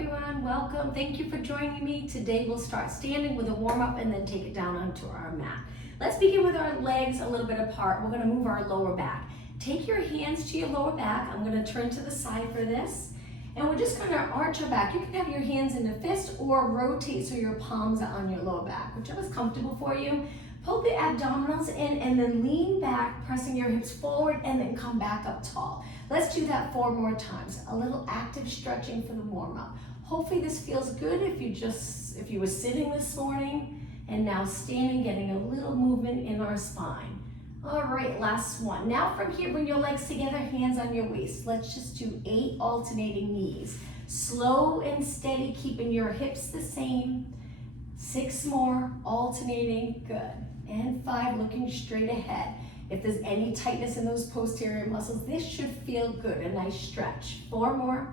everyone, welcome. Thank you for joining me. Today we'll start standing with a warm-up and then take it down onto our mat. Let's begin with our legs a little bit apart. We're going to move our lower back. Take your hands to your lower back. I'm going to turn to the side for this. And we're just going to arch our back. You can have your hands in a fist or rotate so your palms are on your lower back, whichever's comfortable for you. Pull the abdominals in and then lean back, pressing your hips forward and then come back up tall. Let's do that 4 more times. A little active stretching for the warm-up. Hopefully this feels good if you were sitting this morning and now standing, getting a little movement in our spine. All right, last one. Now from here, bring your legs together, hands on your waist. Let's just do 8 alternating knees. Slow and steady, keeping your hips the same. 6 more, alternating, good. And 5, looking straight ahead. If there's any tightness in those posterior muscles, this should feel good, a nice stretch. 4 more,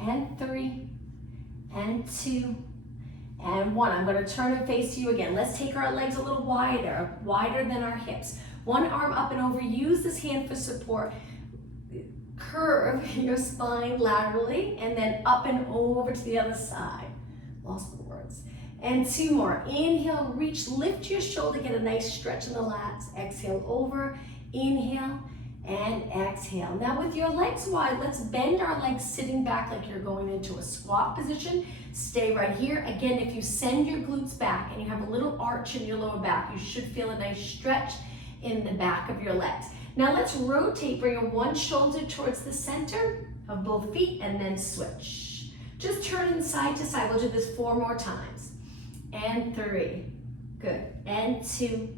and 3, and 2, and 1. I'm gonna turn and face you again. Let's take our legs a little wider than our hips. One arm up and over, use this hand for support. Curve your spine laterally, and then up and over to the other side. Lost the words. And 2 more. Inhale, reach, lift your shoulder, get a nice stretch in the lats. Exhale over, inhale, and exhale. Now with your legs wide, let's bend our legs sitting back like you're going into a squat position. Stay right here. Again, if you send your glutes back and you have a little arch in your lower back, you should feel a nice stretch in the back of your legs. Now let's rotate, bring your one shoulder towards the center of both feet and then switch. Just turn side to side. We'll do this 4 more times. And 3, good, and 2,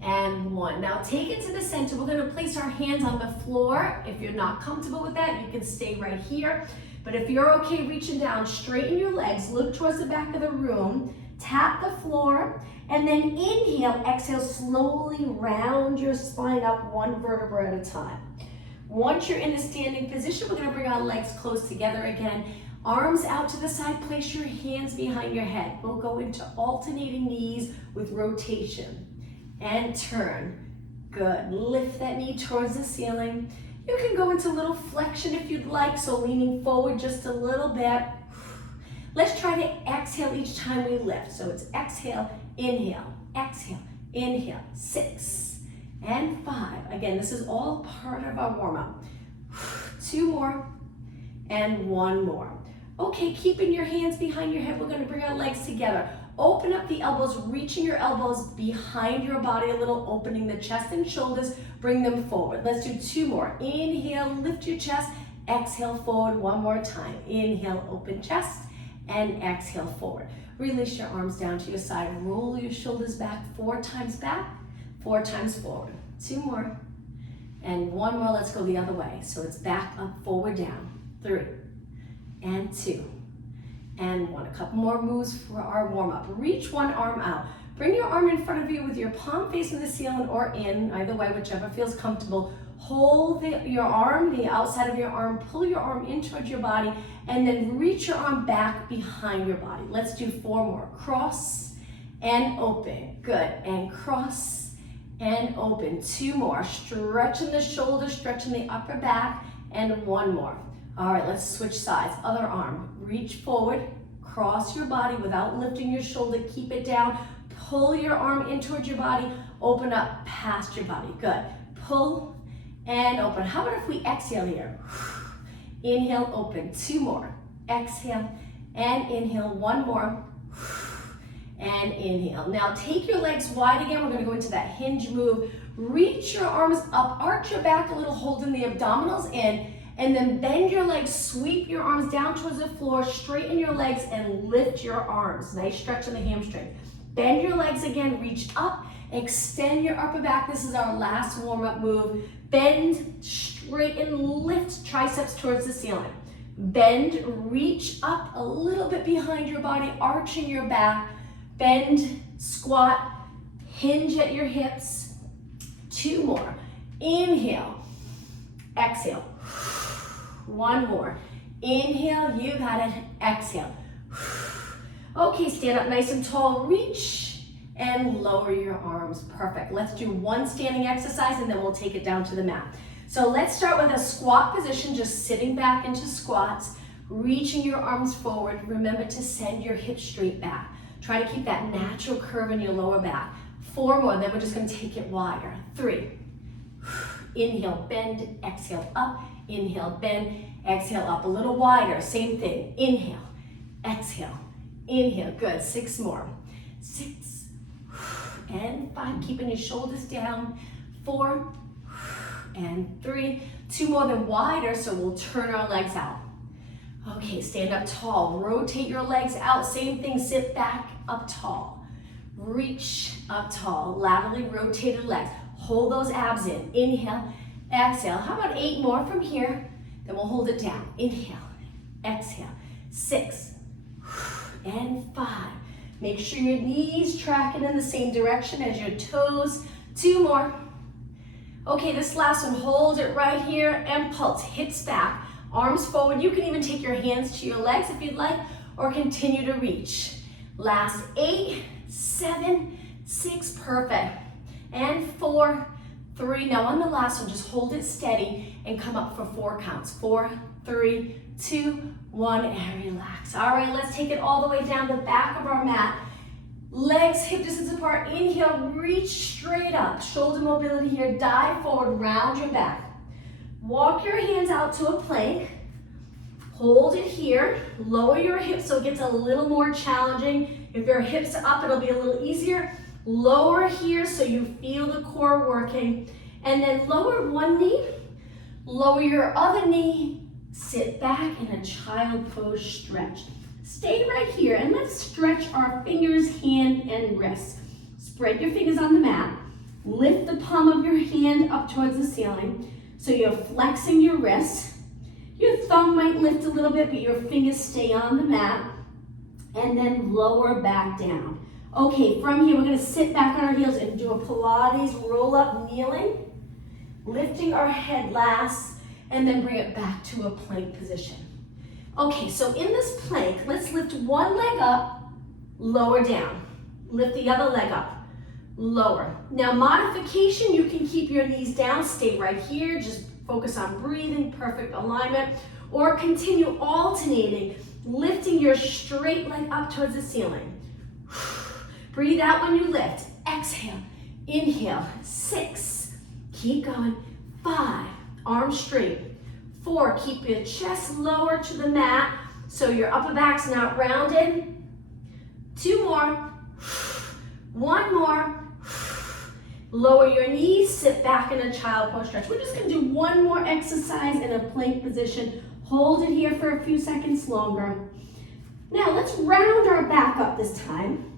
and 1. Now take it to the center. We're gonna place our hands on the floor. If you're not comfortable with that, you can stay right here. But if you're okay reaching down, straighten your legs, look towards the back of the room, tap the floor, and then inhale, exhale, slowly round your spine up 1 vertebra at a time. Once you're in a standing position, we're gonna bring our legs close together again. Arms out to the side, place your hands behind your head. We'll go into alternating knees with rotation. And turn. Good. Lift that knee towards the ceiling. You can go into a little flexion if you'd like, so leaning forward just a little bit. Let's try to exhale each time we lift. So it's exhale, inhale, exhale, inhale. 6 and 5. Again, this is all part of our warm-up. 2 more and 1 more. Okay, keeping your hands behind your head, we're gonna bring our legs together. Open up the elbows, reaching your elbows behind your body a little, opening the chest and shoulders, bring them forward. Let's do 2 more. Inhale, lift your chest, exhale forward 1 more time. Inhale, open chest, and exhale forward. Release your arms down to your side, roll your shoulders back 4 times back, 4 times forward. 2 more, and 1 more, let's go the other way. So it's back, up, forward, down. 3, and 2, and 1. A couple more moves for our warm-up. Reach one arm out. Bring your arm in front of you with your palm facing the ceiling or in, either way, whichever feels comfortable. Hold your arm, the outside of your arm, pull your arm in towards your body, and then reach your arm back behind your body. Let's do 4 more. Cross and open. Good. And cross and open. 2 more. Stretching the shoulders, stretching the upper back, and 1 more. All right, let's switch sides. Other arm, reach forward, cross your body without lifting your shoulder, keep it down. Pull your arm in towards your body, open up past your body. Good. Pull and open. How about if we exhale here? Inhale, open. 2 more. Exhale and inhale. 1 more. And inhale. Now take your legs wide again. We're gonna go into that hinge move. Reach your arms up, arch your back a little, holding the abdominals in. And then bend your legs, sweep your arms down towards the floor, straighten your legs and lift your arms. Nice stretch in the hamstring. Bend your legs again, reach up, extend your upper back. This is our last warm-up move. Bend, straighten, lift triceps towards the ceiling. Bend, reach up a little bit behind your body, arching your back. Bend, squat, hinge at your hips. 2 more. Inhale, exhale. 1 more. Inhale, you got it. Exhale. Okay, stand up nice and tall. Reach and lower your arms. Perfect. Let's do 1 standing exercise and then we'll take it down to the mat. So let's start with a squat position, just sitting back into squats. reaching your arms forward. Remember to send your hips straight back. Try to keep that natural curve in your lower back. 4 more, then we're just gonna take it wider. 3. Inhale, bend, exhale, up. Inhale, bend, exhale, up. A little wider, same thing. Inhale, exhale, inhale. Good, 6 more. 6, and 5, keeping your shoulders down. 4, and 3. 2 more, then wider, so we'll turn our legs out. Okay, stand up tall. Rotate your legs out. Same thing, sit back, up tall. Reach up tall. Laterally rotated legs. Hold those abs in. Inhale, exhale. How about 8 more from here? Then we'll hold it down. Inhale, exhale. 6, and 5. Make sure your knees tracking in the same direction as your toes. 2 more. Okay, this last one, hold it right here and pulse. Hips back, arms forward. You can even take your hands to your legs if you'd like, or continue to reach. Last 8, 7, 6, perfect. And 4, 3. Now on the last one, just hold it steady and come up for 4 counts. 4, 3, 2, 1, and relax. All right, let's take it all the way down the back of our mat. Legs hip distance apart. Inhale, reach straight up. Shoulder mobility here. Dive forward, round your back. Walk your hands out to a plank. Hold it here. Lower your hips so it gets a little more challenging. If your hips are up, it'll be a little easier. Lower here so you feel the core working. And then lower one knee. Lower your other knee. Sit back in a child pose stretch. Stay right here and let's stretch our fingers, hand, and wrist. Spread your fingers on the mat. Lift the palm of your hand up towards the ceiling. So you're flexing your wrist. Your thumb might lift a little bit, but your fingers stay on the mat. And then lower back down. Okay, from here, we're gonna sit back on our heels and do a Pilates roll up kneeling. Lifting our head last, and then bring it back to a plank position. Okay, so in this plank, let's lift one leg up, lower down. Lift the other leg up, lower. Now modification, you can keep your knees down, stay right here, just focus on breathing, perfect alignment, or continue alternating, lifting your straight leg up towards the ceiling. Breathe out when you lift, exhale, inhale, 6, keep going, 5, arms straight. 4, keep your chest lower to the mat so your upper back's not rounded. 2 more. 1 more. Lower your knees, sit back in a child pose stretch. We're just gonna do one more exercise in a plank position. Hold it here for a few seconds longer. Now let's round our back up this time.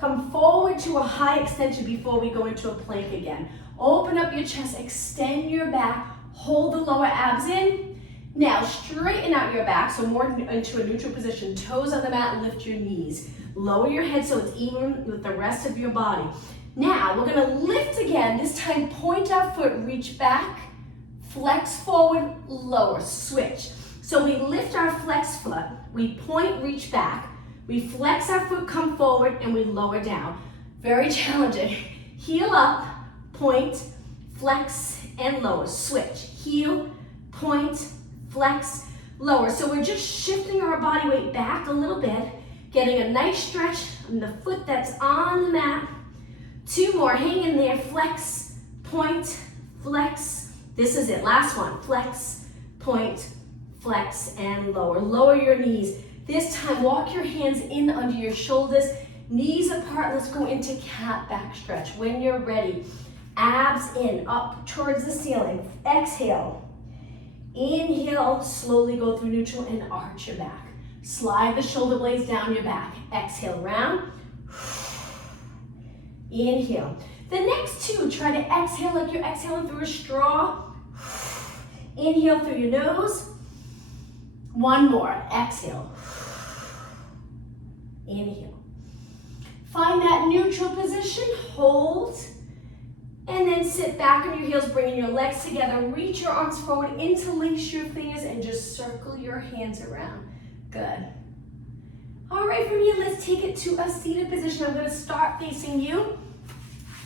Come forward to a high extension before we go into a plank again. Open up your chest, extend your back. Hold the lower abs in. Now straighten out your back, so more into a neutral position. Toes on the mat, lift your knees. Lower your head so it's even with the rest of your body. Now we're gonna lift again. This time point our foot, reach back, flex forward, lower, switch. So we lift our flex foot, we point, reach back, we flex our foot, come forward, and we lower down. Very challenging. Heel up, point, flex, and lower, switch. Heel, point, flex, lower. So we're just shifting our body weight back a little bit, getting a nice stretch on the foot that's on the mat. 2 more, hang in there, flex, point, flex. This is it, last one. Flex, point, flex, and lower. Lower your knees. This time, walk your hands in under your shoulders, knees apart. Let's go into cat back stretch. When you're ready, abs in, up towards the ceiling. Exhale. Inhale, slowly go through neutral and arch your back. Slide the shoulder blades down your back. Exhale, round. Inhale. The next 2, try to exhale like you're exhaling through a straw. Inhale through your nose. 1 more, exhale. Inhale. Find that neutral position, hold. And then sit back on your heels, bringing your legs together. Reach your arms forward, interlace your fingers, and just circle your hands around. Good. All right, from here, let's take it to a seated position. I'm gonna start facing you.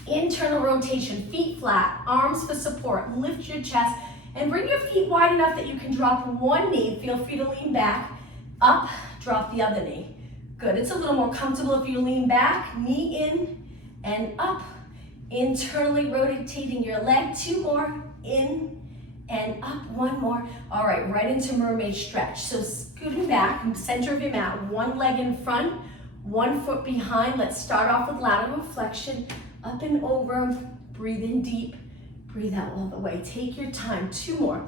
Internal rotation, feet flat, arms for support. Lift your chest And bring your feet wide enough that you can drop one knee. Feel free to lean back, up, drop the other knee. Good, it's a little more comfortable if you lean back, knee in and up. Internally rotating your leg, 2 more, in and up, 1 more. All right, right into mermaid stretch. So scooting back from the center of your mat, 1 leg in front, 1 foot behind. Let's start off with lateral flexion, up and over, breathe in deep, breathe out all the way. Take your time, 2 more.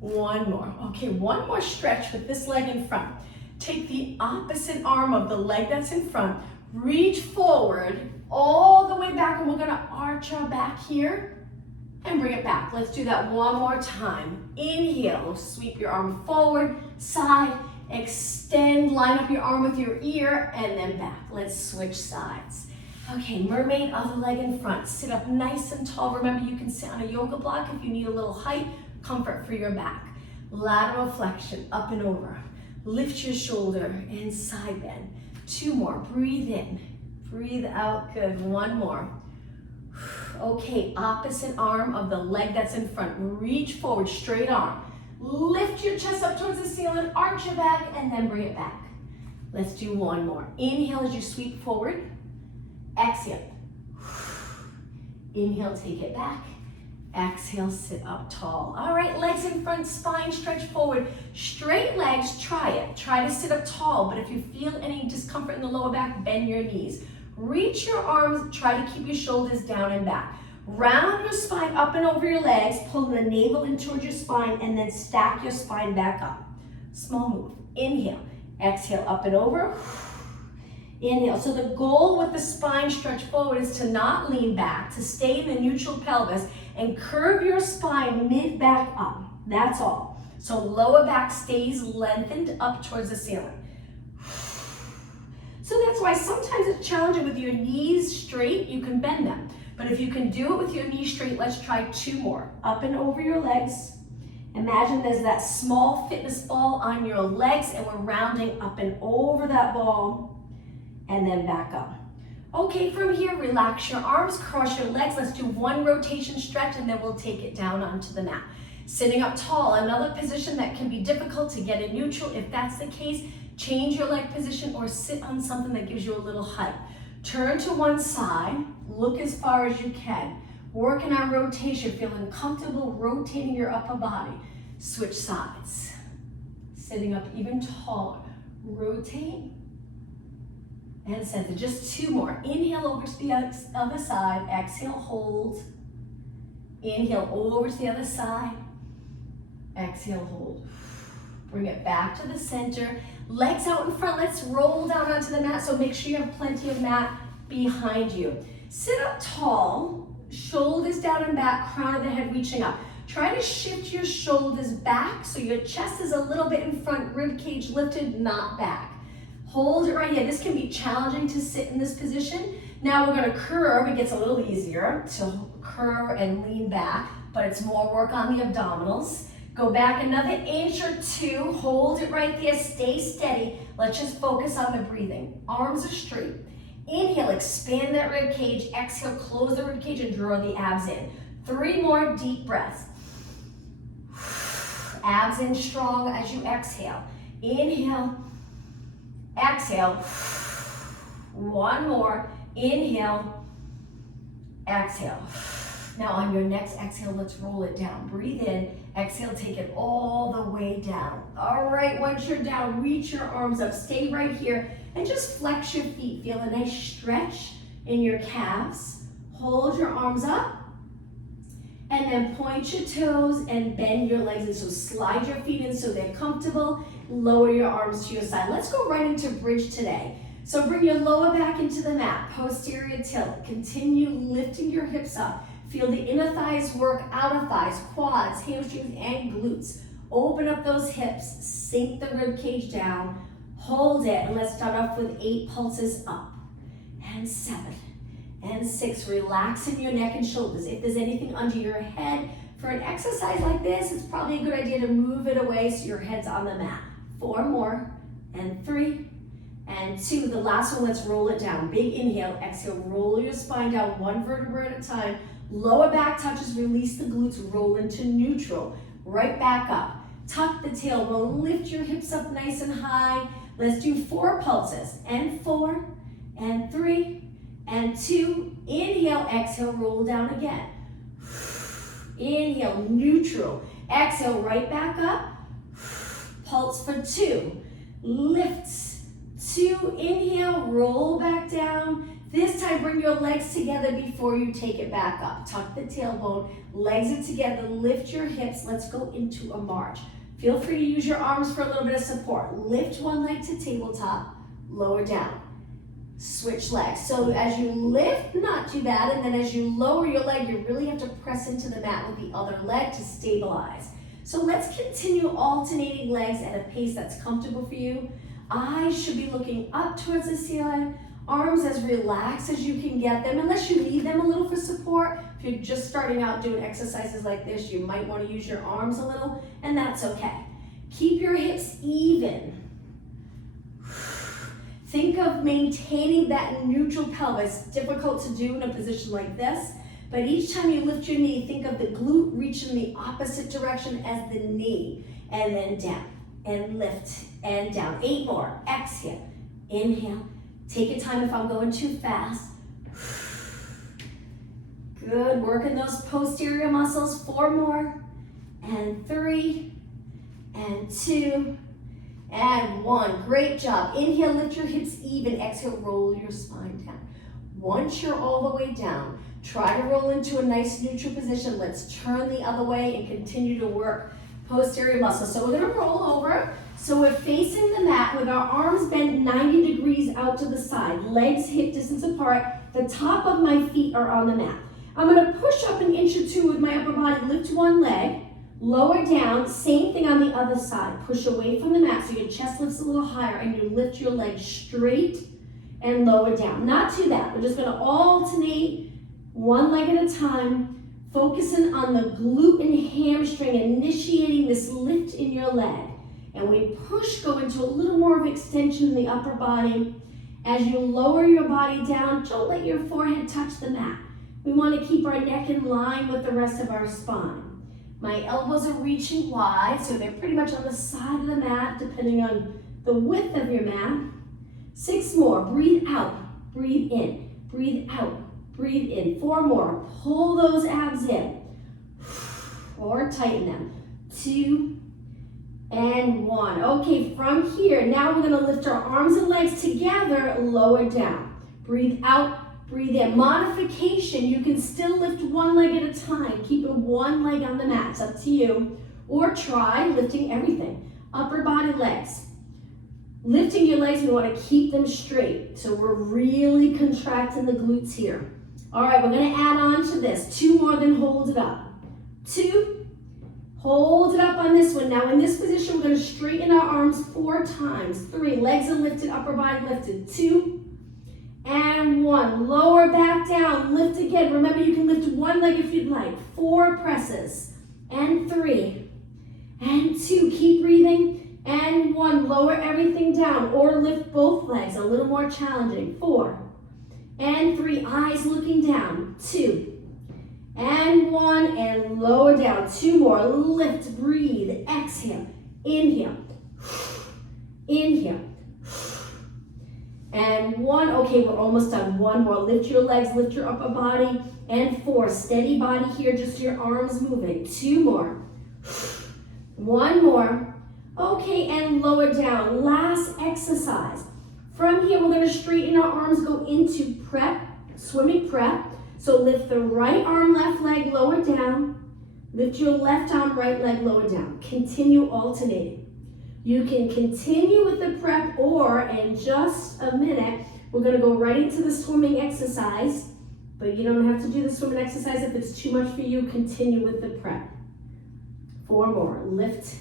1 more. Okay, 1 more stretch with this leg in front. Take the opposite arm of the leg that's in front, reach forward all the way back, and we're gonna arch our back here and bring it back. Let's do that 1 more time. Inhale, sweep your arm forward, side, extend, line up your arm with your ear, and then back. Let's switch sides. Okay, mermaid, other leg in front. Sit up nice and tall. Remember, you can sit on a yoga block if you need a little height, comfort for your back. Lateral flexion, up and over. Lift your shoulder and side bend. 2 more, breathe in, breathe out, good, 1 more. Okay, opposite arm of the leg that's in front. Reach forward, straight arm. Lift your chest up towards the ceiling, arch your back, and then bring it back. Let's do 1 more. Inhale as you sweep forward. Exhale. Inhale, take it back. Exhale, sit up tall. All right, legs in front, spine stretch forward. Straight legs, try it. Try to sit up tall, but if you feel any discomfort in the lower back, bend your knees. Reach your arms, try to keep your shoulders down and back. Round your spine up and over your legs, pull the navel in towards your spine, and then stack your spine back up. Small move. Inhale, exhale, up and over. Inhale. So the goal with the spine stretch forward is to not lean back, to stay in the neutral pelvis and curve your spine mid back up. That's all. So lower back stays lengthened up towards the ceiling. So that's why sometimes it's challenging with your knees straight, you can bend them. But if you can do it with your knees straight, let's try 2 more. Up and over your legs. Imagine there's that small fitness ball on your legs and we're rounding up and over that ball and then back up. Okay, from here, relax your arms, cross your legs. Let's do 1 rotation stretch and then we'll take it down onto the mat. Sitting up tall, another position that can be difficult to get in neutral. If that's the case, change your leg position or sit on something that gives you a little height. Turn to one side, look as far as you can. Working on rotation, feeling comfortable rotating your upper body. Switch sides. Sitting up even taller. Rotate and center. Just 2 more. Inhale over to the other side. Exhale, hold. Inhale over to the other side. Exhale, hold. Bring it back to the center. Legs out in front. Let's roll down onto the mat. So make sure you have plenty of mat behind you. Sit up tall. Shoulders down and back. Crown of the head reaching up. Try to shift your shoulders back so your chest is a little bit in front. Rib cage lifted, not back. Hold it right here. This can be challenging to sit in this position. Now we're going to curve. It gets a little easier to curve and lean back, but it's more work on the abdominals. Go back another inch or 2. Hold it right there. Stay steady. Let's just focus on the breathing. Arms are straight. Inhale, expand that rib cage. Exhale, close the rib cage and draw the abs in. 3 more deep breaths. Abs in strong as you exhale. Inhale. Exhale. 1 more. Inhale. Exhale. Now on your next exhale, let's roll it down. Breathe in. Exhale, take it all the way down. All right, once you're down, reach your arms up. Stay right here and just flex your feet. Feel a nice stretch in your calves. Hold your arms up. And then point your toes and bend your legs in. So slide your feet in so they're comfortable. Lower your arms to your side. Let's go right into bridge today. So bring your lower back into the mat. Posterior tilt. Continue lifting your hips up. Feel the inner thighs work, outer thighs, quads, hamstrings, and glutes. Open up those hips. Sink the rib cage down. Hold it. And let's start off with 8 pulses up. And 7. And 6, relax in your neck and shoulders. If there's anything under your head, for an exercise like this, it's probably a good idea to move it away so your head's on the mat. 4 more, and 3, and 2. The last one, let's roll it down. Big inhale, exhale, roll your spine down 1 vertebra at a time. Lower back touches, release the glutes, roll into neutral. Right back up. Tuck the tailbone, lift your hips up nice and high. Let's do 4 pulses. And 4, and 3, and 2. Inhale, exhale, roll down again. Inhale, neutral. Exhale, right back up. Pulse for 2. Lift. 2, inhale, roll back down. This time, bring your legs together before you take it back up. Tuck the tailbone, legs are together, lift your hips. Let's go into a march. Feel free to use your arms for a little bit of support. Lift one leg to tabletop, lower down. Switch legs. So as you lift, not too bad, and then as you lower your leg, you really have to press into the mat with the other leg to stabilize. So let's continue alternating legs at a pace that's comfortable for you. Eyes should be looking up towards the ceiling. Arms as relaxed as you can get them, unless you need them a little for support. If you're just starting out doing exercises like this, you might want to use your arms a little, and that's okay. Keep your hips even. Think of maintaining that neutral pelvis. Difficult to do in a position like this, but each time you lift your knee, think of the glute reaching the opposite direction as the knee, and then down, and lift, and down. 8 more. Exhale. Inhale. Take your time if I'm going too fast. Good, working those posterior muscles. 4 more, and 3, and 2, and 1. Great job. Inhale, lift your hips even. Exhale, roll your spine down. Once you're all the way down, try to roll into a nice neutral position. Let's turn the other way and continue to work posterior muscles. So we're gonna roll over. So we're facing the mat with our arms bent 90 degrees out to the side, legs hip distance apart. The top of my feet are on the mat. I'm gonna push up an inch or 2 with my upper body, lift one leg, lower down, same thing on the other side. Push away from the mat so your chest lifts a little higher and you lift your leg straight and lower down. Not too bad, we're just gonna alternate one leg at a time, focusing on the glute and hamstring, initiating this lift in your leg. And we push, go into a little more of extension in the upper body. As you lower your body down, don't let your forehead touch the mat. We want to keep our neck in line with the rest of our spine. My elbows are reaching wide, so they're pretty much on the side of the mat, depending on the width of your mat. 6 more. Breathe out, breathe in, breathe out, breathe in. 4 more. Pull those abs in, or tighten them. 2, and 1. Okay, from here, now we're gonna lift our arms and legs together, lower down. Breathe out, breathe in. Modification, you can still lift one leg at a time, keeping one leg on the mat, it's up to you. Or try lifting everything. Upper body, legs. Lifting your legs, we wanna keep them straight. So we're really contracting the glutes here. All right, we're gonna add on to this. 2 more, then hold it up. 2, hold it up on this one. Now in this position, we're gonna straighten our arms 4 times. 3, legs are lifted, upper body lifted. 2, and 1. Lower back down, lift again. Remember, you can lift one leg if you'd like. 4 presses, and 3, and 2. Keep breathing, and 1. Lower everything down, or lift both legs, a little more challenging. 4, and 3. Eyes looking down. 2, and 1, and lower down. 2 more. Lift, breathe, exhale, inhale, inhale, and 1. Okay, we're almost done. 1 more. Lift your legs, lift your upper body, and 4. Steady body here, just your arms moving. 2 more. 1 more. Okay, and lower down. Last exercise. From here, we're gonna straighten our arms, go into prep, swimming prep. So lift the right arm, left leg, lower down. Lift your left arm, right leg, lower down. Continue alternating. You can continue with the prep, or in just a minute, we're gonna go right into the swimming exercise, but you don't have to do the swimming exercise if it's too much for you. Continue with the prep. 4 more. Lift,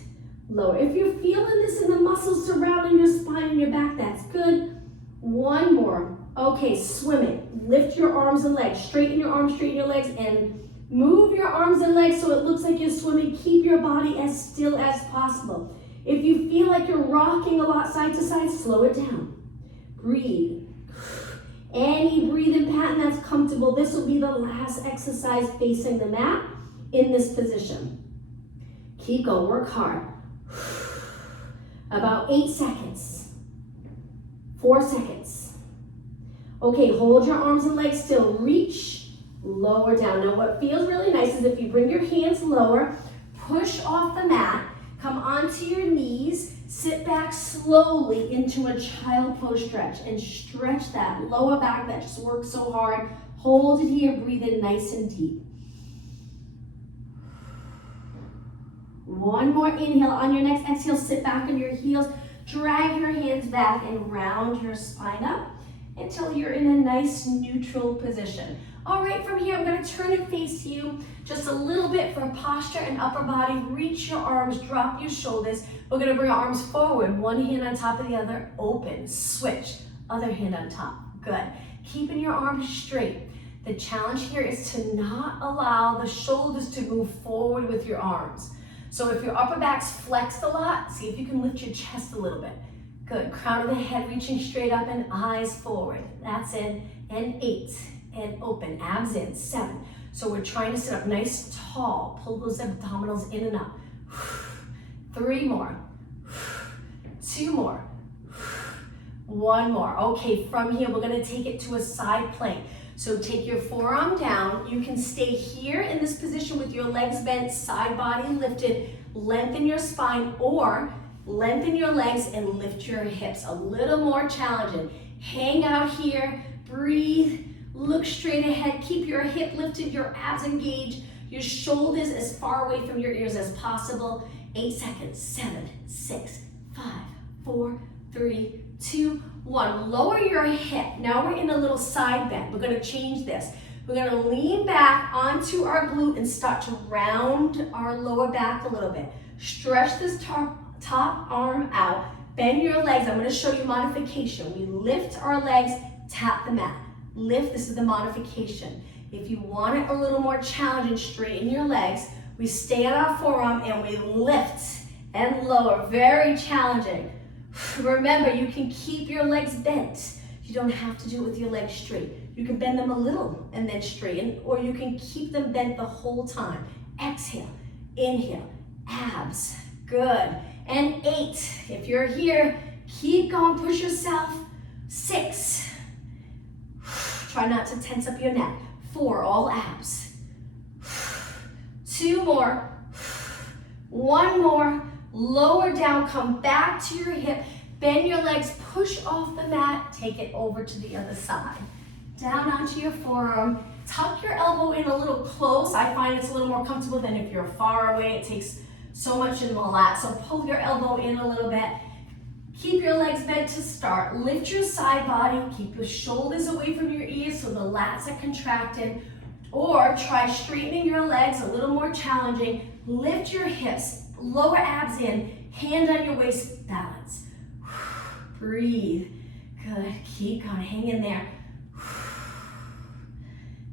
lower. If you're feeling this in the muscles surrounding your spine and your back, that's good. 1 more. Okay, swimming. Lift your arms and legs. Straighten your arms, straighten your legs, and move your arms and legs so it looks like you're swimming. Keep your body as still as possible. If you feel like you're rocking a lot side to side, slow it down. Breathe. Any breathing pattern that's comfortable. This will be the last exercise facing the mat in this position. Keep going, work hard. About 8 seconds. 4 seconds. Okay, hold your arms and legs still. Reach, lower down. Now what feels really nice is if you bring your hands lower, push off the mat, come onto your knees, sit back slowly into a child pose stretch and stretch that lower back that just worked so hard. Hold it here, breathe in nice and deep. One more inhale. On your next exhale, sit back on your heels, drag your hands back and round your spine up until you're in a nice neutral position. All right, from here, I'm gonna turn and face you just a little bit for posture and upper body. Reach your arms, drop your shoulders. We're gonna bring our arms forward, one hand on top of the other, open, switch, other hand on top, good. Keeping your arms straight. The challenge here is to not allow the shoulders to move forward with your arms. So if your upper back's flexed a lot, see if you can lift your chest a little bit. Good, crown of the head reaching straight up and eyes forward. That's it, and 8, and open, abs in, 7. So we're trying to sit up nice, tall, pull those abdominals in and up. 3 more, 2 more, 1 more. Okay, from here, we're gonna take it to a side plank. So take your forearm down. You can stay here in this position with your legs bent, side body lifted, lengthen your spine, or lengthen your legs and lift your hips. A little more challenging. Hang out here, breathe, look straight ahead, keep your hip lifted, your abs engaged, your shoulders as far away from your ears as possible. 8 seconds, 7, 6, 5, 4, 3, 2, 1. Lower your hip. Now we're in a little side bend. We're gonna change this. We're gonna lean back onto our glute and start to round our lower back a little bit. Stretch this top arm out. Bend your legs. I'm gonna show you modification. We lift our legs, tap the mat. Lift, this is the modification. If you want it a little more challenging, straighten your legs. We stay on our forearm and we lift and lower. Very challenging. Remember, you can keep your legs bent. You don't have to do it with your legs straight. You can bend them a little and then straighten, or you can keep them bent the whole time. Exhale, inhale, abs, good. And 8, if you're here, keep going, push yourself. 6, try not to tense up your neck. 4, all abs. 2 more, 1 more. Lower down, come back to your hip, bend your legs, push off the mat, take it over to the other side. Down onto your forearm, tuck your elbow in a little close. I find it's a little more comfortable than if you're far away. It takes so much in the lat. So pull your elbow in a little bit. Keep your legs bent to start. Lift your side body, keep your shoulders away from your ears so the lats are contracted. Or try straightening your legs, a little more challenging. Lift your hips. Lower abs in, hand on your waist, balance. Breathe. Good, keep going, hang in there.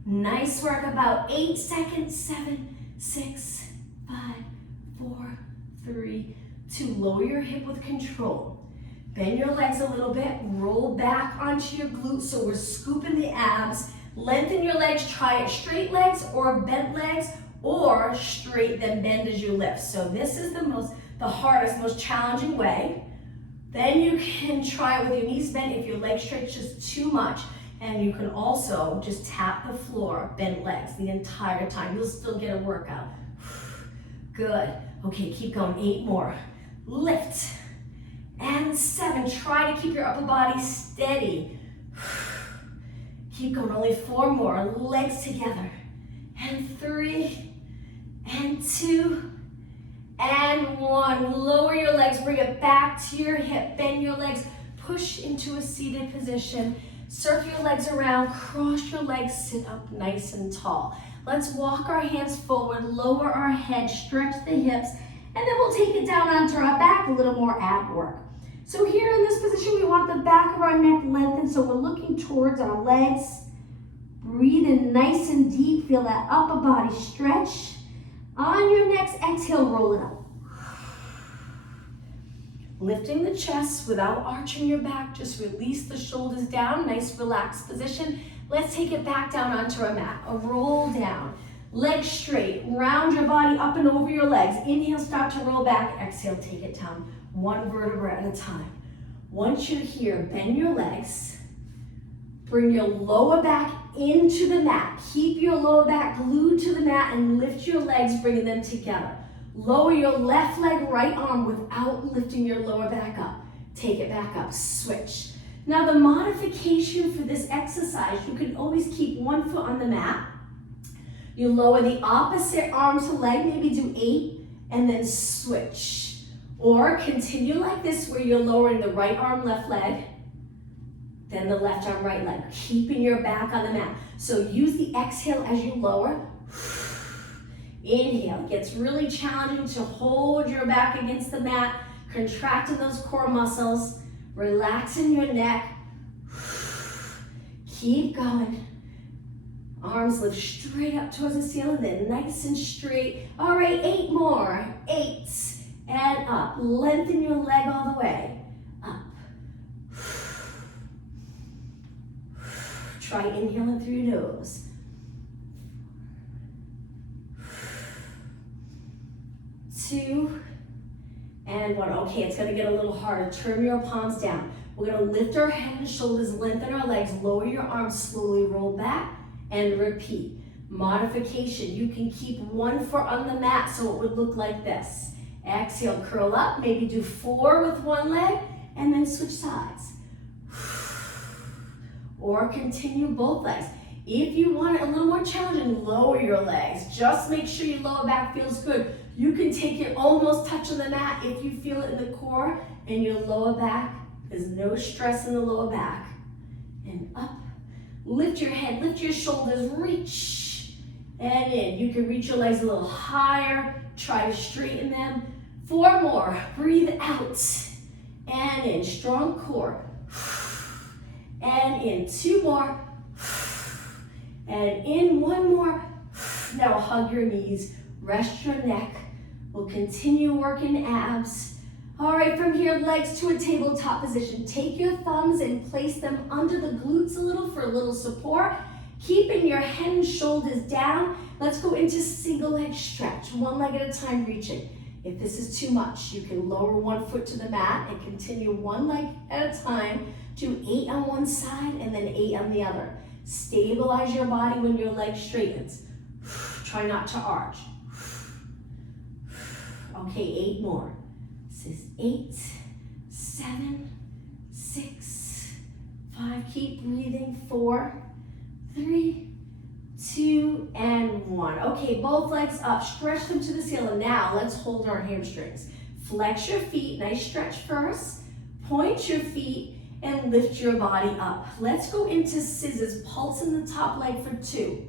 Nice work, about 8 seconds, 7, 6, 5, 4, 3, 2. Lower your hip with control. Bend your legs a little bit, roll back onto your glutes so we're scooping the abs. Lengthen your legs, try it straight legs or bent legs, or straight then bend as you lift. So this is the hardest, most challenging way. Then you can try it with your knees bent if your leg stretches too much. And you can also just tap the floor, bent legs the entire time. You'll still get a workout. Good. Okay, keep going. 8 more. Lift. And 7. Try to keep your upper body steady. Keep going. Only 4 more. Legs together. And 3. And 2, and 1. Lower your legs, bring it back to your hip, bend your legs, push into a seated position, circle your legs around, cross your legs, sit up nice and tall. Let's walk our hands forward, lower our head, stretch the hips, and then we'll take it down onto our back, a little more ab work. So here in this position, we want the back of our neck lengthened, so we're looking towards our legs. Breathe in nice and deep, feel that upper body stretch. On your next exhale, roll it up. Lifting the chest without arching your back, just release the shoulders down, nice relaxed position. Let's take it back down onto our mat, a roll down. Legs straight, round your body up and over your legs. Inhale, start to roll back. Exhale, take it down, one vertebra at a time. Once you're here, bend your legs. Bring your lower back into the mat. Keep your lower back glued to the mat and lift your legs, bringing them together. Lower your left leg, right arm without lifting your lower back up. Take it back up, switch. Now the modification for this exercise, you can always keep one foot on the mat. You lower the opposite arm to leg, maybe do 8, and then switch. Or continue like this where you're lowering the right arm, left leg, then the left arm, right leg, keeping your back on the mat. So use the exhale as you lower. Inhale, it gets really challenging to hold your back against the mat, contracting those core muscles, relaxing your neck. Keep going. Arms lift straight up towards the ceiling, then nice and straight. All right, 8 more. 8, and up. Lengthen your leg all the way. Up. Try inhaling through your nose. 2, and 1. Okay, it's gonna get a little harder. Turn your palms down. We're gonna lift our head and shoulders, lengthen our legs, lower your arms, slowly roll back, and repeat. Modification, you can keep one foot on the mat so it would look like this. Exhale, curl up, maybe do 4 with one leg, and then switch sides. Or continue both legs. If you want it a little more challenging, lower your legs. Just make sure your lower back feels good. You can take it almost touching the mat if you feel it in the core and your lower back. There's no stress in the lower back. And up. Lift your head, lift your shoulders, reach. And in. You can reach your legs a little higher. Try to straighten them. 4 more. Breathe out. And in. Strong core. And in. 2 more. And in. 1 more. Now hug your knees. Rest your neck. We'll continue working abs. All right, from here, legs to a tabletop position. Take your thumbs and place them under the glutes a little for a little support. Keeping your head and shoulders down. Let's go into single leg stretch. 1 leg at a time, reaching. If this is too much, you can lower 1 foot to the mat and continue 1 leg at a time. Do 8 on one side and then 8 on the other. Stabilize your body when your leg straightens. Try not to arch. Okay, 8 more. This is 8, 7, 6, 5. Keep breathing. 4, 3, 2, and 1. Okay, both legs up. Stretch them to the ceiling. Now, let's hold our hamstrings. Flex your feet. Nice stretch first. Point your feet and lift your body up. Let's go into scissors. Pulsing the top leg for 2.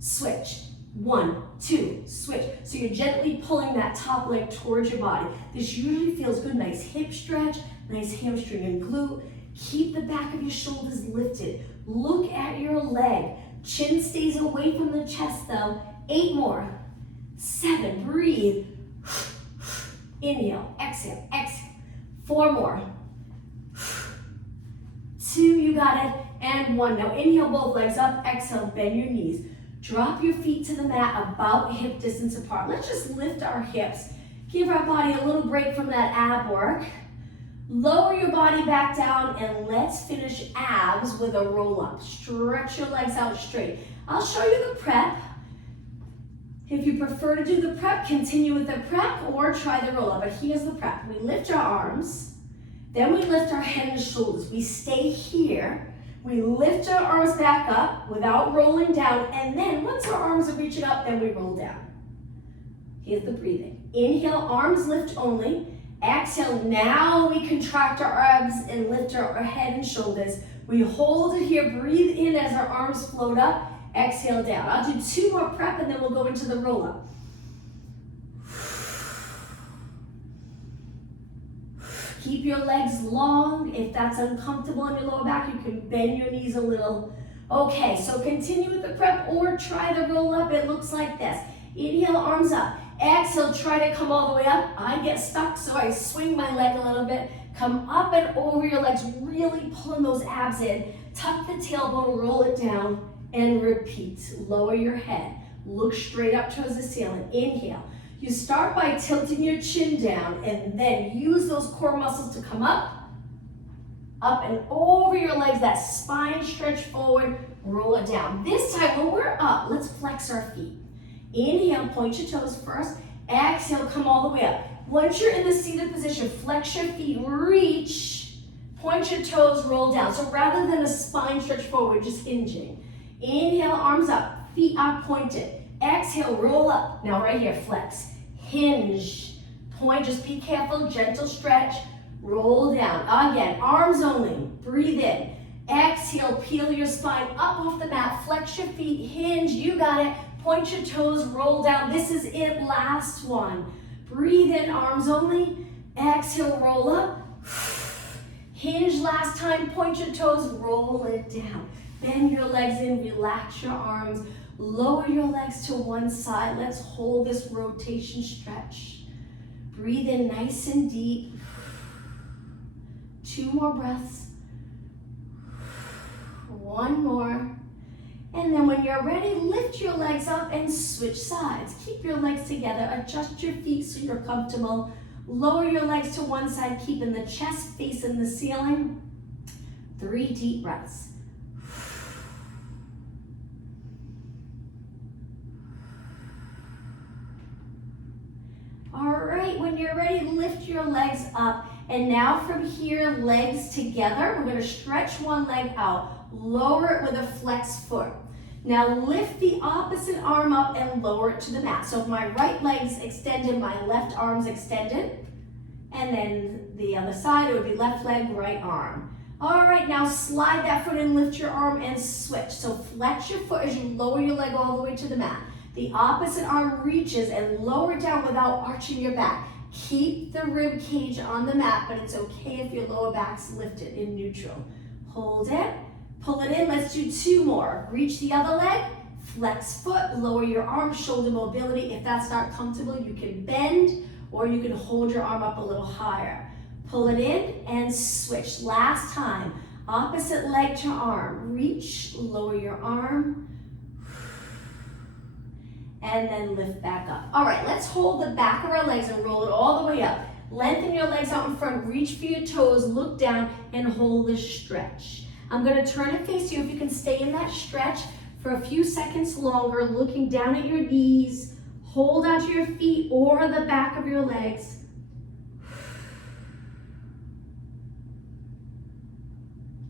Switch. 1, 2, switch. So you're gently pulling that top leg towards your body. This usually feels good. Nice hip stretch, nice hamstring and glute. Keep the back of your shoulders lifted. Look at your leg. Chin stays away from the chest though. 8 more. 7, breathe. Inhale, exhale, exhale. 4 more. 2, you got it. And 1. Now inhale, both legs up. Exhale, bend your knees. Drop your feet to the mat about hip distance apart. Let's just lift our hips. Give our body a little break from that ab work. Lower your body back down and let's finish abs with a roll up. Stretch your legs out straight. I'll show you the prep. If you prefer to do the prep, continue with the prep or try the roll up. But here's the prep. We lift our arms, then we lift our head and shoulders. We stay here. We lift our arms back up without rolling down, and then once our arms are reaching up, then we roll down. Here's the breathing. Inhale, arms lift only. Exhale, now we contract our abs and lift our head and shoulders. We hold it here, breathe in as our arms float up. Exhale down. I'll do 2 more prep, and then we'll go into the roll up. Keep your legs long. If that's uncomfortable in your lower back, you can bend your knees a little. Okay, so continue with the prep or try the roll up. It looks like this. Inhale, arms up. Exhale, try to come all the way up. I get stuck, so I swing my leg a little bit. Come up and over your legs, really pulling those abs in. Tuck the tailbone, roll it down, and repeat. Lower your head. Look straight up towards the ceiling. Inhale. You start by tilting your chin down, and then use those core muscles to come up and over your legs. That spine stretch forward, roll it down. This time, when we're up, let's flex our feet. Inhale, point your toes first. Exhale, come all the way up. Once you're in the seated position, flex your feet, reach, point your toes, roll down. So rather than a spine stretch forward, just hinging. Inhale, arms up, feet are pointed. Exhale, roll up. Now right here, flex, hinge, point, just be careful, gentle stretch, roll down. Again, arms only, breathe in. Exhale, peel your spine up off the mat, flex your feet, hinge, you got it. Point your toes, roll down. This is it, last one. Breathe in, arms only. Exhale, roll up. Hinge last time, point your toes, roll it down. Bend your legs in, relax your arms. Lower your legs to one side. Let's hold this rotation stretch. Breathe in nice and deep. 2 more breaths. 1 more. And then when you're ready, lift your legs up and switch sides. Keep your legs together. Adjust your feet so you're comfortable. Lower your legs to one side, keeping the chest facing the ceiling. 3 deep breaths. All right, when you're ready, lift your legs up. And now from here, legs together. We're going to stretch one leg out. Lower it with a flexed foot. Now lift the opposite arm up and lower it to the mat. So if my right leg's extended, my left arm's extended. And then the other side, it would be left leg, right arm. All right, now slide that foot and lift your arm and switch. So flex your foot as you lower your leg all the way to the mat. The opposite arm reaches and lower it down without arching your back. Keep the rib cage on the mat, but it's okay if your lower back's lifted in neutral. Hold it. Pull it in, let's do 2 more. Reach the other leg, flex foot, lower your arm, shoulder mobility. If that's not comfortable, you can bend or you can hold your arm up a little higher. Pull it in and switch. Last time, opposite leg to arm. Reach, lower your arm, and then lift back up. All right, let's hold the back of our legs and roll it all the way up. Lengthen your legs out in front, reach for your toes, look down, and hold the stretch. I'm going to turn and face you. If you can stay in that stretch for a few seconds longer, looking down at your knees, hold onto your feet or the back of your legs.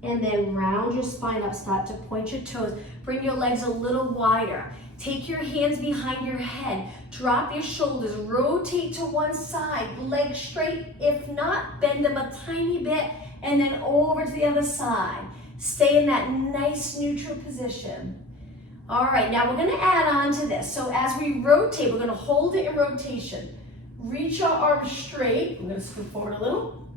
And then round your spine up, start to point your toes. Bring your legs a little wider. Take your hands behind your head. Drop your shoulders, rotate to one side, legs straight. If not, bend them a tiny bit and then over to the other side. Stay in that nice neutral position. All right, now we're gonna add on to this. So as we rotate, we're gonna hold it in rotation. Reach our arms straight. I'm gonna scoot forward a little.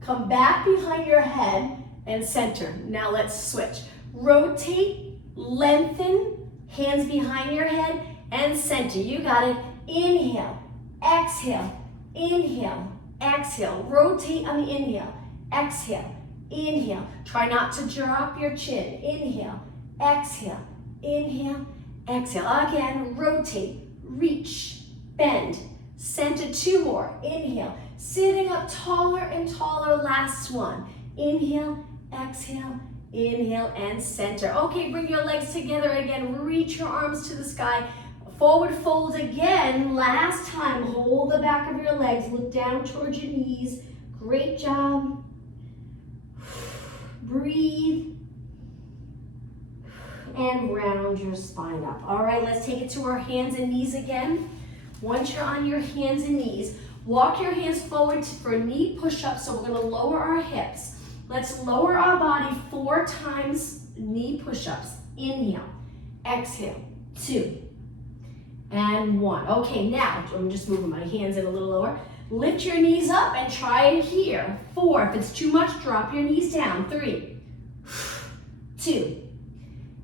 Come back behind your head and center. Now let's switch. Rotate, lengthen, hands behind your head and center. You got it. Inhale, exhale, inhale, exhale. Rotate on the inhale, exhale. Inhale, try not to drop your chin. Inhale, exhale, inhale, exhale. Again, rotate, reach, bend, center. 2 more. Inhale, sitting up taller and taller. Last one. Inhale, exhale, inhale, and center. Okay, bring your legs together again. Reach your arms to the sky. Forward fold again. Last time, hold the back of your legs. Look down towards your knees. Great job. Breathe and round your spine up. All right, let's take it to our hands and knees again. Once you're on your hands and knees, walk your hands forward for knee push-ups. So we're gonna lower our hips. Let's lower our body 4 times knee push-ups. Inhale, exhale, 2, and 1. Okay, now I'm just moving my hands in a little lower. Lift your knees up and try it here. 4. If it's too much, drop your knees down. 3, 2,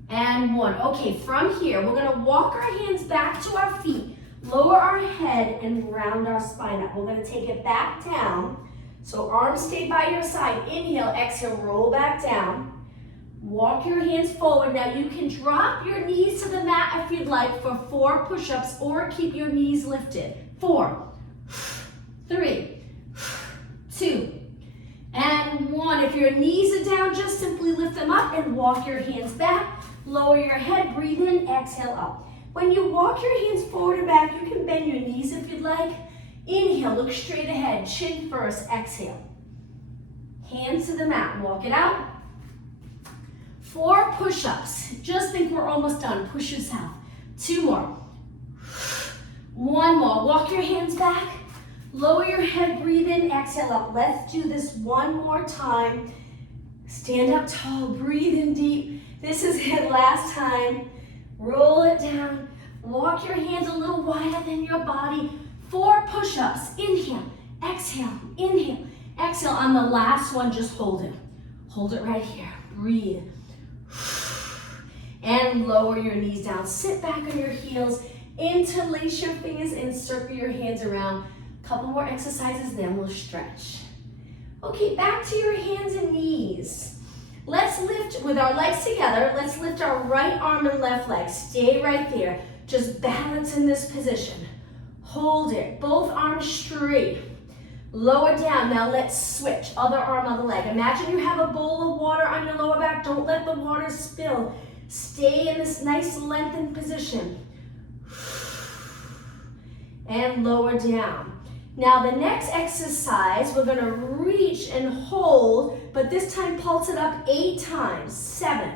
and 1. Okay, from here, we're gonna walk our hands back to our feet. Lower our head and round our spine up. We're gonna take it back down. So arms stay by your side. Inhale, exhale, roll back down. Walk your hands forward. Now you can drop your knees to the mat if you'd like for 4 push-ups or keep your knees lifted. 4, 3, 2, and 1. If your knees are down, just simply lift them up and walk your hands back. Lower your head, breathe in, exhale up. When you walk your hands forward and back, you can bend your knees if you'd like. Inhale, look straight ahead, chin first, exhale. Hands to the mat, walk it out. 4 push-ups. Just think we're almost done. Push yourself. 2 more. 1 more. Walk your hands back. Lower your head, breathe in, exhale up. Let's do this 1 more time. Stand up tall, breathe in deep. This is it, last time. Roll it down. Walk your hands a little wider than your body. 4 push-ups. Inhale, exhale, inhale, exhale. On the last one, just hold it. Hold it right here. Breathe. And lower your knees down. Sit back on your heels. Interlace your fingers and circle your hands around. Couple more exercises, then we'll stretch. Okay, back to your hands and knees. Let's lift with our legs together. Let's lift our right arm and left leg. Stay right there. Just balance in this position. Hold it. Both arms straight. Lower down. Now let's switch. Other arm, other leg. Imagine you have a bowl of water on your lower back. Don't let the water spill. Stay in this nice lengthened position. And lower down. Now the next exercise, we're gonna reach and hold, but this time pulse it up 8 times. 7,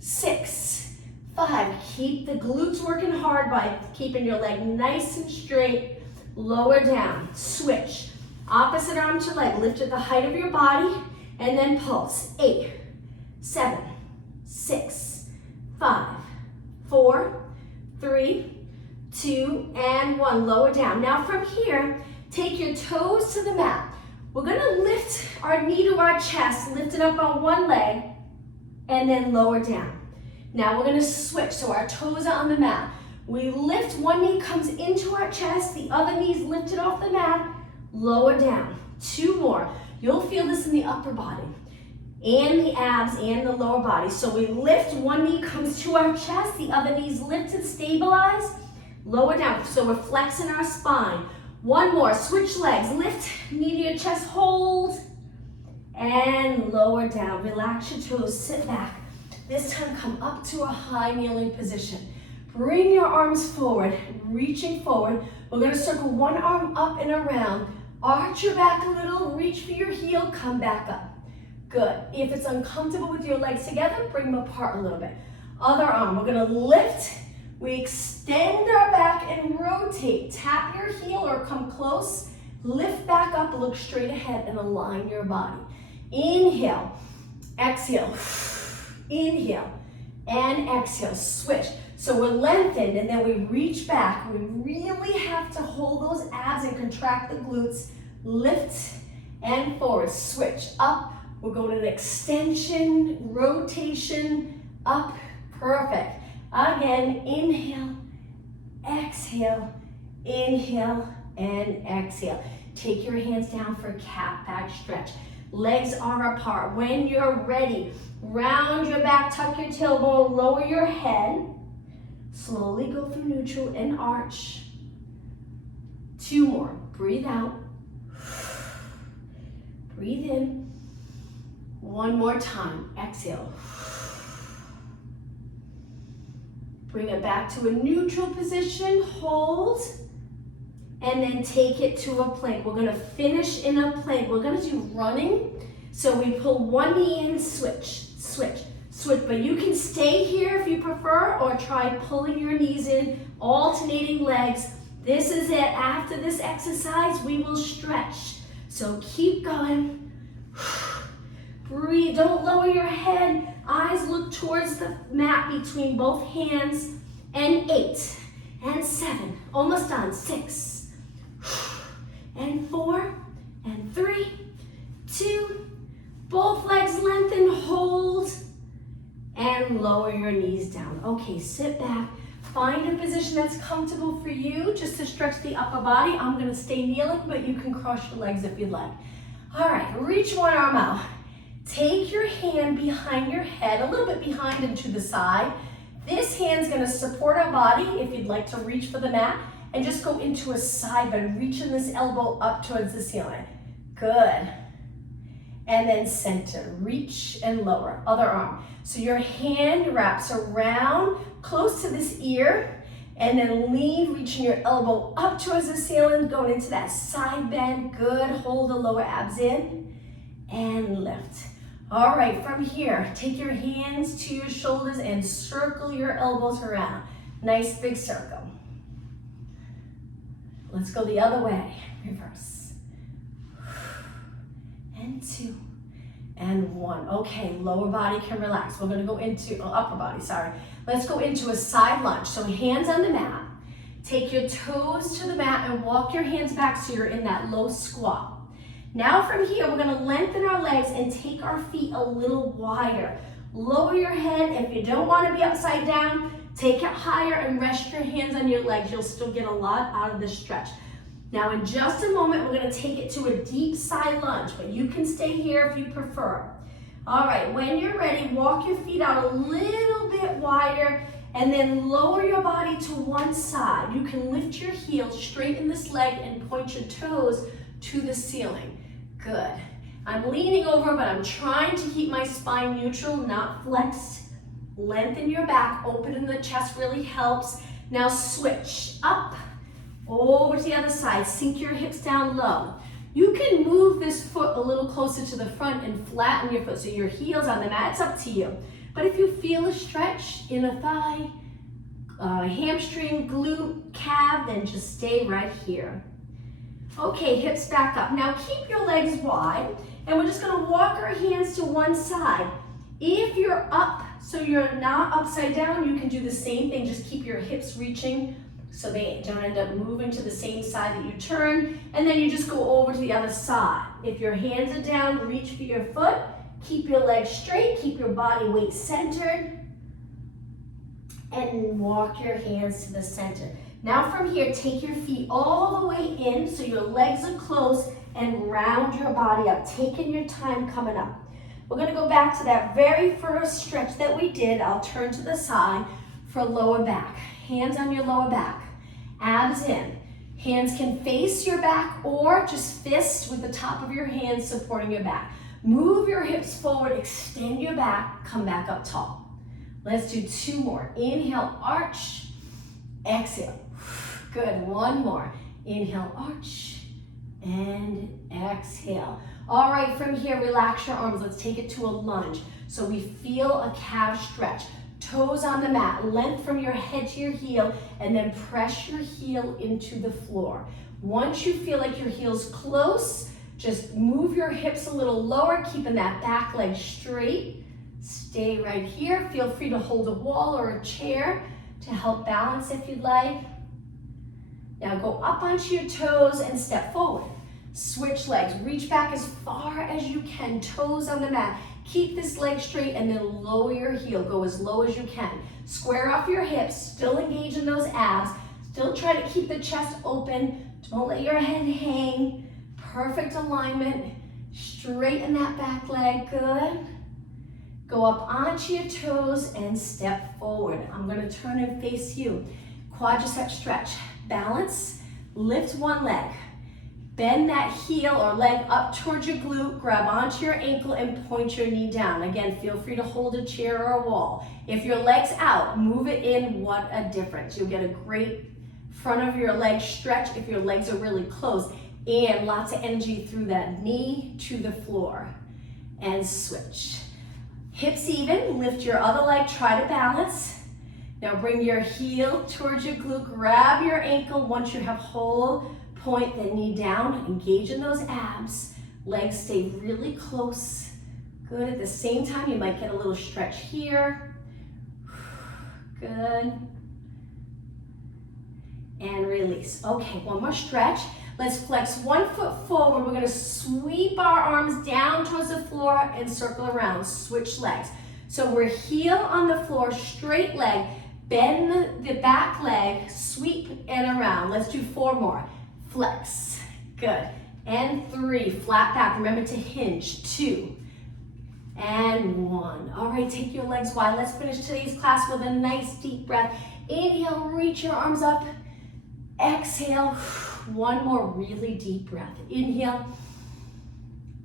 6, 5. Keep the glutes working hard by keeping your leg nice and straight. Lower down, switch. Opposite arm to leg, lift at the height of your body, and then pulse. 8, 7, 6, 5, 4, 3, 2, and 1. Lower down. Now from here, take your toes to the mat. We're gonna lift our knee to our chest, lift it up on one leg, and then lower down. Now we're gonna switch, so our toes are on the mat. We lift, one knee comes into our chest, the other knee's lifted off the mat, lower down. 2 more. You'll feel this in the upper body, and the abs, and the lower body. So we lift, one knee comes to our chest, the other knee's lifted, stabilized, lower down. So we're flexing our spine. 1 more, switch legs, lift, knee to your chest, hold, and lower down. Relax your toes, sit back. This time come up to a high kneeling position. Bring your arms forward, reaching forward. We're gonna circle one arm up and around. Arch your back a little, reach for your heel, come back up. Good. If it's uncomfortable with your legs together, bring them apart a little bit. Other arm, we're gonna lift. We extend our back and rotate. Tap your heel or come close. Lift back up, look straight ahead and align your body. Inhale, exhale, inhale, and exhale, switch. So we're lengthened and then we reach back. We really have to hold those abs and contract the glutes. Lift and forward, switch. Up, we're going to an extension, rotation, up, perfect. Again, inhale, exhale, inhale, and exhale. Take your hands down for cat back stretch. Legs are apart. When you're ready, round your back, tuck your tailbone, lower your head. Slowly go through neutral and arch. 2 more. Breathe out. Breathe in. 1 more time. Exhale. Bring it back to a neutral position, hold, and then take it to a plank. We're gonna finish in a plank. We're gonna do running. So we pull one knee in, switch, switch, switch. But you can stay here if you prefer, or try pulling your knees in, alternating legs. This is it. After this exercise, we will stretch. So keep going. Breathe, don't lower your head. Eyes look towards the mat between both hands. And 8, and 7, almost done. 6, and 4, and 3, 2, both legs lengthen, hold, and lower your knees down. Okay, sit back, Find a position that's comfortable for you just to stretch the upper body. I'm gonna stay kneeling, but you can cross your legs if you'd like. All right, reach one arm out. Take your hand behind your head, a little bit behind and to the side. This hand's gonna support our body if you'd like to reach for the mat, and just go into a side bend, reaching this elbow up towards the ceiling. Good. And then center, reach and lower, other arm. So your hand wraps around close to this ear, and then lean, reaching your elbow up towards the ceiling, going into that side bend. Good, hold the lower abs in, and lift. All right, from here, take your hands to your shoulders and circle your elbows around. Nice big circle. Let's go the other way, reverse. And 2, and 1. Okay, lower body can relax. We're gonna go into, upper body, sorry. Let's go into a side lunge. So hands on the mat. Take your toes to the mat and walk your hands back so you're in that low squat. Now from here, we're gonna lengthen our legs and take our feet a little wider. Lower your head. If you don't wanna be upside down, take it higher and rest your hands on your legs. You'll still get a lot out of this stretch. Now in just a moment, we're gonna take it to a deep side lunge, but you can stay here if you prefer. All right, when you're ready, walk your feet out a little bit wider and then lower your body to one side. You can lift your heels, straighten this leg, and point your toes to the ceiling. Good. I'm leaning over, but I'm trying to keep my spine neutral, not flexed. Lengthen your back, opening the chest really helps. Now switch up, over to the other side. Sink your hips down low. You can move this foot a little closer to the front and flatten your foot so your heel's on the mat. It's up to you. But if you feel a stretch in a thigh, hamstring, glute, calf, then just stay right here. Okay, hips back up. Now keep your legs wide, and we're just gonna walk our hands to one side. If you're up, so you're not upside down, you can do the same thing. Just keep your hips reaching so they don't end up moving to the same side that you turn, and then you just go over to the other side. If your hands are down, reach for your foot, keep your legs straight, keep your body weight centered, and walk your hands to the center. Now from here, take your feet all the way in so your legs are close and round your body up, taking your time coming up. We're gonna go back to that very first stretch that we did. I'll turn to the side for lower back. Hands on your lower back, abs in. Hands can face your back or just fists with the top of your hands supporting your back. Move your hips forward, extend your back, come back up tall. Let's do 2 more. Inhale, arch, exhale. Good, 1 more. Inhale, arch, and exhale. All right, from here, relax your arms. Let's take it to a lunge. So we feel a calf stretch. Toes on the mat, length from your head to your heel, and then press your heel into the floor. Once you feel like your heel's close, just move your hips a little lower, keeping that back leg straight. Stay right here. Feel free to hold a wall or a chair to help balance if you'd like. Now go up onto your toes and step forward. Switch legs, reach back as far as you can, toes on the mat. Keep this leg straight and then lower your heel, go as low as you can. Square off your hips, still engage in those abs. Still try to keep the chest open. Don't let your head hang. Perfect alignment. Straighten that back leg, good. Go up onto your toes and step forward. I'm gonna turn and face you. Quadricep stretch, balance, lift one leg. Bend that heel or leg up towards your glute, grab onto your ankle and point your knee down. Again, feel free to hold a chair or a wall. If your leg's out, move it in, what a difference. You'll get a great front of your leg stretch if your legs are really closed, and lots of energy through that knee to the floor. And switch. Hips even, lift your other leg, try to balance. Now bring your heel towards your glute, grab your ankle. Once you have hold, point the knee down, engage in those abs. Legs stay really close. Good, at the same time, you might get a little stretch here. Good. And release. Okay, one more stretch. Let's flex one foot forward. We're gonna sweep our arms down towards the floor and circle around, switch legs. So we're heel on the floor, straight leg, Bend the back leg, sweep and around. Let's do 4 more. Flex, good. And 3, flat back. Remember to hinge. 2, and 1. All right, take your legs wide. Let's finish today's class with a nice deep breath. Inhale, reach your arms up. Exhale, 1 more really deep breath. Inhale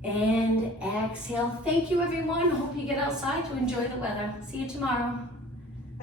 and exhale. Thank you, everyone. Hope you get outside to enjoy the weather. See you tomorrow.